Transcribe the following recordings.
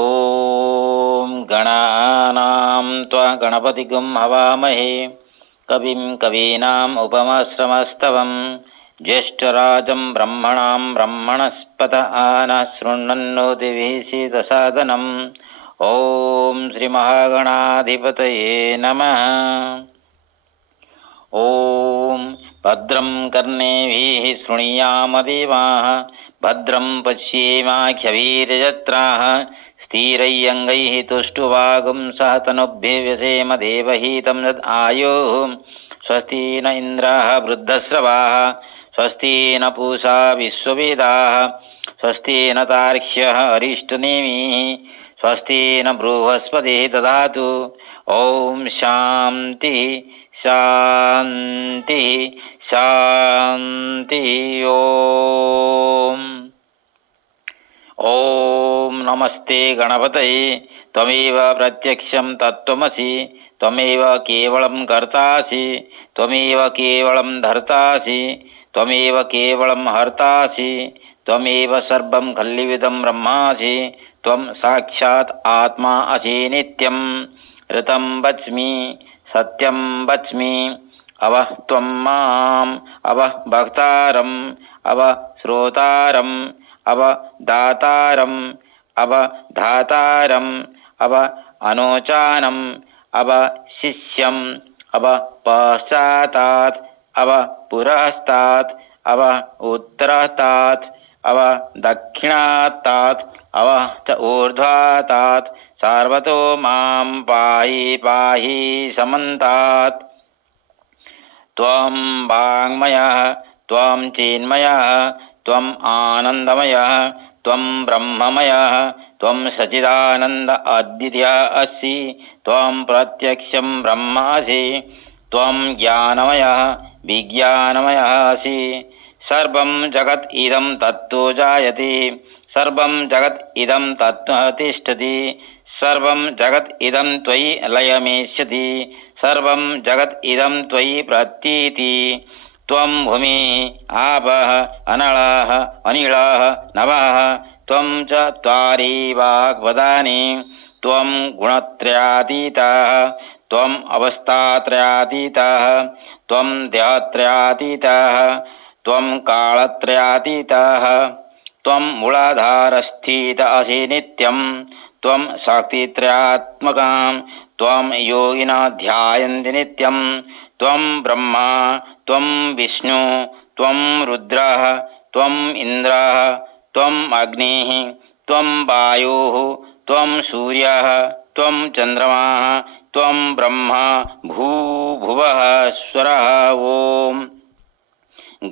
ಓಂ ಗಣಾನಾಂ ತ್ವಾ ಗಣಪತಿಗಂ ಹವಾಮಹೇ ಕವಿಂ ಕವೀನಾಂ ಉಪಮಶ್ರಮಸ್ತವಂ ಜ್ಯೇಷ್ಠರಾಜಂ ಬ್ರಹ್ಮಣಾಂ ಬ್ರಹ್ಮಣಸ್ಪತ ಆನಃ ಶೃಣ್ವನ್ನೋತಿಭಿಃ ಓಂ ಶ್ರೀ ಮಹಾಗಣಾಧಿಪತಯೇ ನಮಃ. ಓಂ ಭದ್ರಂ ಕರ್ಣೇಭಿಃ ಶೃಣುಯಾಮ ದೇವಾಃ ಭದ್ರಂ ಪಶ್ಯೇಮಾಖ್ಯಭೀರ್ಯಜತ್ರಾಃ ಸ್ಥಿರೈರಂಗೈಃ ತುಷ್ಟುವಾಗುಂಸಃ ತನುಭ್ಯವ್ಯಸೇಮ ದೇವಹಿतं ಯದ್ ಆಯುಃ. ಸ್ವಸ್ತಿ ನ ಇಂದ್ರಃ ವೃದ್ಧಶ್ರವಾಃ ಸ್ವಸ್ತಿ ನ ಪೂಷಾ ವಿಶ್ವವೇದಾಃ ಸ್ವಸ್ತಿ ನ ತಾರ್ಕ್ಷ್ಯಃ ಅರಿಷ್ಟನೇಮಿಃ ಸ್ವಸ್ತಿ ನ ಬೃಹಸ್ಪತಿಃ ದದಾತು. ಓಂ ಶಾಂತಿ ಶಾಂತಿ ಶಾಂತಿ. ಓಂ ನಮಸ್ತೆ ಗಣಪತಯೇ ತ್ವಮೇವ ಪ್ರತ್ಯಕ್ಷಂ ತತ್ವಮಸಿ ತ್ವಮೇವ ಕೇವಲಂ ಕರ್ತಾಸಿ ತ್ವಮೇವ ಕೇವಲಂ ಧರ್ತಾಸಿ ತ್ವಮೇವ ಕೇವಲಂ ಹರ್ತಾಸಿ ತ್ವಮೇವ ಸರ್ವಂ ಖಲ್ವಿದಂ ಬ್ರಹ್ಮಾಸಿ ತ್ವಂ ಸಾಕ್ಷಾತ್ ಆತ್ಮಾ ಅಸಿ ನಿತ್ಯಂ. ಋತಂ ವಚ್ಮಿ ಸತ್ಯಂ ವಚ್ಮಿ ಅವಃ ತ್ವಂ ಮಾಂ ಅವಃ ಭಕ್ತಾರಂ ಅವಃ ಶ್ರೋತಾರಂ ಅವಃ ದಾತಾರಂ ಅವಃ ಧಾತಾರಂ ಅವಃ ಅನೋಚಾನಂ ಅವಃ ಶಿಷ್ಯಂ ಅವಃ ಪಶ್ಚಾತ್ತಾತ್ ಅವಃ ಪುರಸ್ತಾತ್ ಅವಃ ಉತ್ತರತಾತ್ ಅವಃ ದಕ್ಷಿಣಾತ್ತಾತ್ ಅವಃ ಚ ಊರ್ಧ್ವಾತಾತ್ ಸರ್ವತೋ ಮಾಂ ಪಾಹಿ ಪಾಹಿ ಸಮಂತಾತ್. ತ್ವಂ ವಾङ्ಮಯಃ ತ್ವಂ ಚಿನ್ಮಯಃ ತ್ವಂ ಆನಂದಮಯಃ ತ್ವಂ ಬ್ರಹ್ಮಮಯಃ ತ್ವಂ ಸಚ್ಚಿದಾನಂದ ಅದ್ವಿತೀಯಃ ಅಸಿ ತ್ವಂ ಪ್ರತ್ಯಕ್ಷಂ ಬ್ರಹ್ಮಾಸಿ ತ್ವಂ ಜ್ಞಾನಮಯಃ ವಿಜ್ಞಾನಮಯಃ ಅಸಿ. ಸರ್ವಂ ಜಗತ್ ಇದಂ ತತ್ತೋ ಜಾಯತೆ ಸರ್ವಂ ಜಗತ್ ಇದಂ ತತ್ತೋ ತಿಷ್ಠತಿ ಸರ್ವಂ ಜಗತ್ ಇದಂ ತ್ವಯಿ ಲಯಮೇಷ್ಯತಿ ಸರ್ವಂ ಜಗತ್ ಇದಂ ತ್ವಯಿ ಪ್ರತೀತಿ. ತ್ವಂ ಭೂಮಿ ಆಪಃ ಅನಳಃ ಅನಿಳಃ ನಭಃ ತ್ವಂ ಚತ್ವಾರಿ ವಾಗ್ವದಾನಿ ತ್ವಂ ಗುಣತ್ರಯಾತೀತಃ ತ್ವಂ ಅವಸ್ಥಾತ್ರಯಾತೀತಃ ತ್ವಂ ದೇಹತ್ರಯಾತೀತಃ ತ್ವಂ ಕಾಲತ್ರಯಾತೀತಃ ತ್ವಂ ಮೂಲಾಧಾರಸ್ಥಿತ ಅಸಿ ನಿತ್ಯಂ ತ್ವಂ ಶಕ್ತಿತ್ರಯಾತ್ಮಕಂ ತ್ವಂ ಯೋಗಿನಃ ಧ್ಯಾಯಂತಿ ನಿತ್ಯಂ ತ್ವಂ ಬ್ರಹ್ಮ ತ್ವಂ ವಿಷ್ಣು ತ್ವಂ ರುದ್ರಃ ತ್ವಂ ಇಂದ್ರಃ ತ್ವಂ ಅಗ್ನಿಃ ತ್ವಂ ವಾಯುಃ ತ್ವಂ ಸೂರ್ಯಃ ತ್ವಂ ಚಂದ್ರಮಃ ತ್ವಂ ಬ್ರಹ್ಮ ಭೂಭುವಃ ಸ್ವರಃ. ಓಂ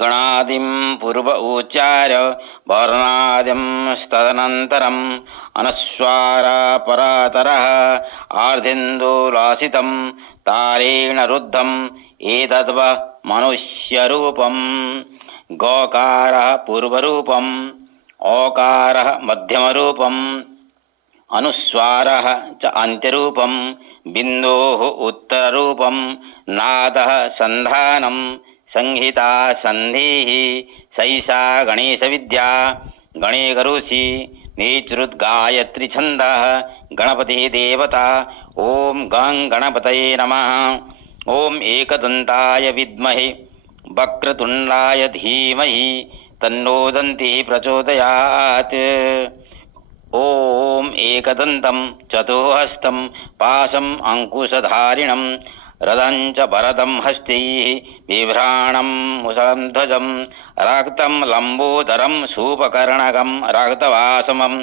ಗಣಾದಿಂ ಪೂರ್ವ ಉಚ್ಚಾರ್ಯ ವರ್ಣಾದಿಂ ತದನಂತರಂ ಅನುಸ್ವಾರ ಪರಾತರಃ ಆರ್ಧೇಂದೋಲಾಸಿತಂ ತಾರೇಣ ರುದ್ಧಂ ಏತದ್ವ ಮನುಷ್ಯರೂಪಂ. ಗೋಕಾರಃ ಪೂರ್ವರೂಪಂ ಓಕಾರಃ ಮಧ್ಯಮರೂಪಂ ಅನುಸ್ವಾರಃ ಚ ಅಂತ್ಯರೂಪಂ ಬಿಂದೋಃ ಉತ್ತರರೂಪಂ ನಾದಃ ಸಂಧಾನಂ ಸಂಹಿತಾ ಸಂಧಿಃ. ಸೈಷಾ ಗಣೇಶವಿದ್ಯಾ ಗಣೇಗರುಷಿ ನೇತೃದ್ಗಾಯತ್ರಿ ಛಂದಃ ಗಣಪತಿ ದೇವತಾ. ಓಂ ಗಂ ಗಣಪತಯೇ ನಮಃ. ಓಂ ಏಕದಂತಾಯ ವಿದ್ಮಹೇ ವಕ್ರತುಂಡಾಯ ಧೀಮಹಿ ತನ್ನೋ ದಂತಿಃ ಪ್ರಚೋದಯಾತ್. ಓಂ ಏಕದಂತಂ ಚತುರ್ಹಸ್తం ಪಾಶಂ ಅಂಕುಶಧಾರಿಣಂ ರಥಂ ಚ ಭರತಂ ಹಸ್ತೈಃ ಬಿಭ್ರಾಣಂ ಮುಸಲಧ್ವಜಂ ರಕ್ತಂ ಲಂಬೋದರಂ ಶೂಪಕರ್ಣಕಂ ರಕ್ತವಾಸಮಂ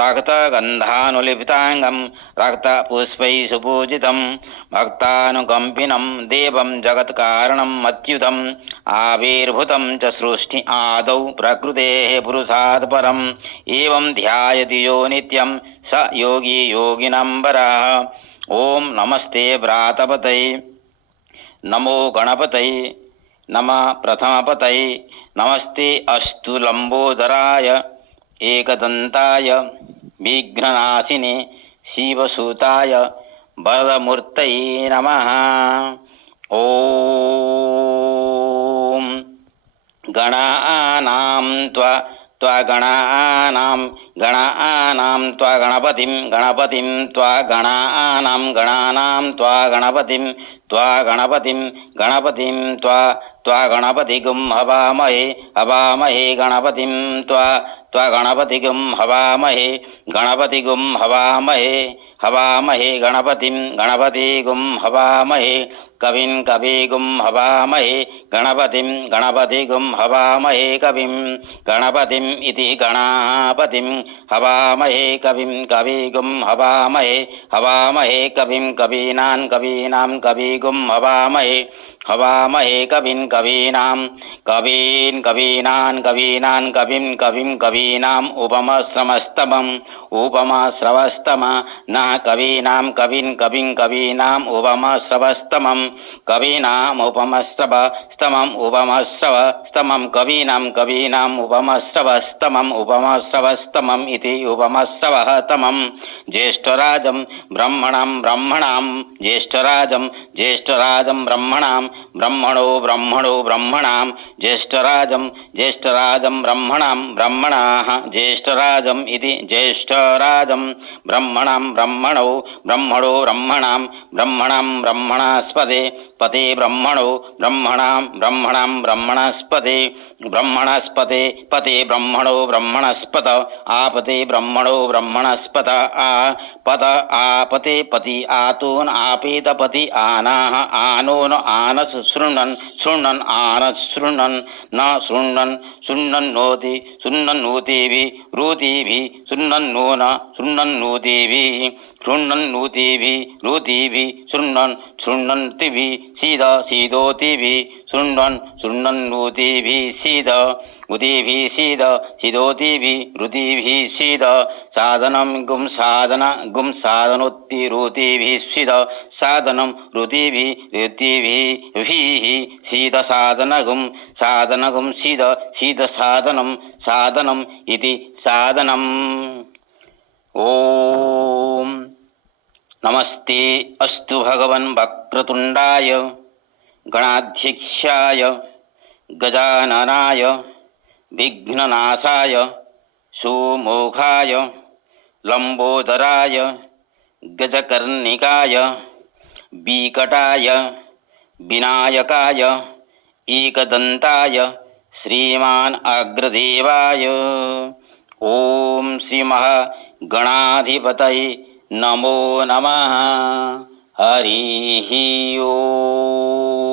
ರಕ್ತಗಂಧಾನುಲಿಪಿತಾಂಗಂ ರಕ್ತಪುಷ್ಪೈಃ ಸುಪೂಜಿತಂ ಭಕ್ತಾನುಕಂಪಿನಂ ದೇವಂ ಜಗತ್ಕಾರಣಂ ಅಚ್ಯುತಂ ಆವಿರ್ಭೂತಂ ಚ ಸೃಷ್ಟಿ ಆದೌ ಪ್ರಕೃತೇಃ ಪುರುಷಾತ್ ಪರಂ ಏವಂ ಧ್ಯಾಯತಿ ಯೋ ನಿತ್ಯಂ ಸ ಯೋಗಿ ಯೋಗಿನಂಬರಃ. ಓಂ ನಮಸ್ತೆ ಭ್ರಾತಪತಯೇ ನಮೋ ಗಣಪತಯೇ ನಮಃ ಪ್ರಥಮಪತಯೇ ನಮಸ್ತೆ ಅಸ್ತು ಲಂಬೋದರಾಯ ಏಕದಂತಾಯ ವಿಘ್ನನಾಶಿನೇ ಶಿವಸೂತಾಯ ವರದಮೂರ್ತಯೇ ನಮಃ. ಓಂ ಗಣಾನಾಂ ತ್ವಗಣಾನಾಂ गणानां त्वा गणपतिं गणपतिं त्वा गणानां गणानां त्वा गणपतिं गणपतिं त्वा गणपतिगुं हवामहे हवामहे गणपतिं त्वा गणपतिगुं हवामहे गणपतिगुं हवामहे हवामहे गणपतिगुं हवामहे कविं कविगुं हवामहे गणपतिगुं हवामहे कविं गणपतिम् इति गणापतिं हवामहे कविं कविगुं हवामहे हवामहे कविं कवीनां कविगुं हवामहे हवामहे कविं कवीनां कविं कवीनाम् उपमश्रवस्तम नः कवीनां कवीनाम् उपमश्रवस्तमम् कवीनामुपमश्रवस्तमम् उपमश्रवस्तमम् कवीनाम् उपमश्रवस्तमम् इति उपमश्रवस्तमम् ज्येष्ठराजं ब्रह्मणां ज्येष्ठराजं ब्रह्मणां ब्रह्मणां ज्येष्ठराजं ब्रह्मणाः ज्येष्ठराजम् इति ज्येष्ठराजं ब्रह्मणां ब्रह्मणां ब्रह्मणास्पदे पते ब्रह्मणास्पदे पते ब्रह्मणस्पत आपते ब्रह्मणस्पत आपत आपते पति आतून आपेत पति आनाः आनोन आनस शृण्वन् आनस शृण्वन् न शृण्वन्नोति शृण्वन्नोतिभिः रुतिभिः शृण्वन्नूतिभिः शृण्वन्तिभिः सीदोतिभिः शृण्वन्नूतिभिः सीद उतिभिः सीदोतिभिः रुतिभिः सीद साधनं गुं साधनोत्तिरुतिभिः सीद साधनं रुतिभिः सीद साधनगुं सीद साधनम् इति साधनम्। ओम नमस्ते अस्तु भगवन् वक्रतुण्डाय गणाध्यक्षाय गजाननाय विघ्ननाशाय सुमुखाय लंबोदराय गजकर्णिकाय विकटाय विनायकाय एकदन्ताय श्रीमान अग्रदेवाय ओम श्री महागणाधिपतये नमो नमः। हरि ओम।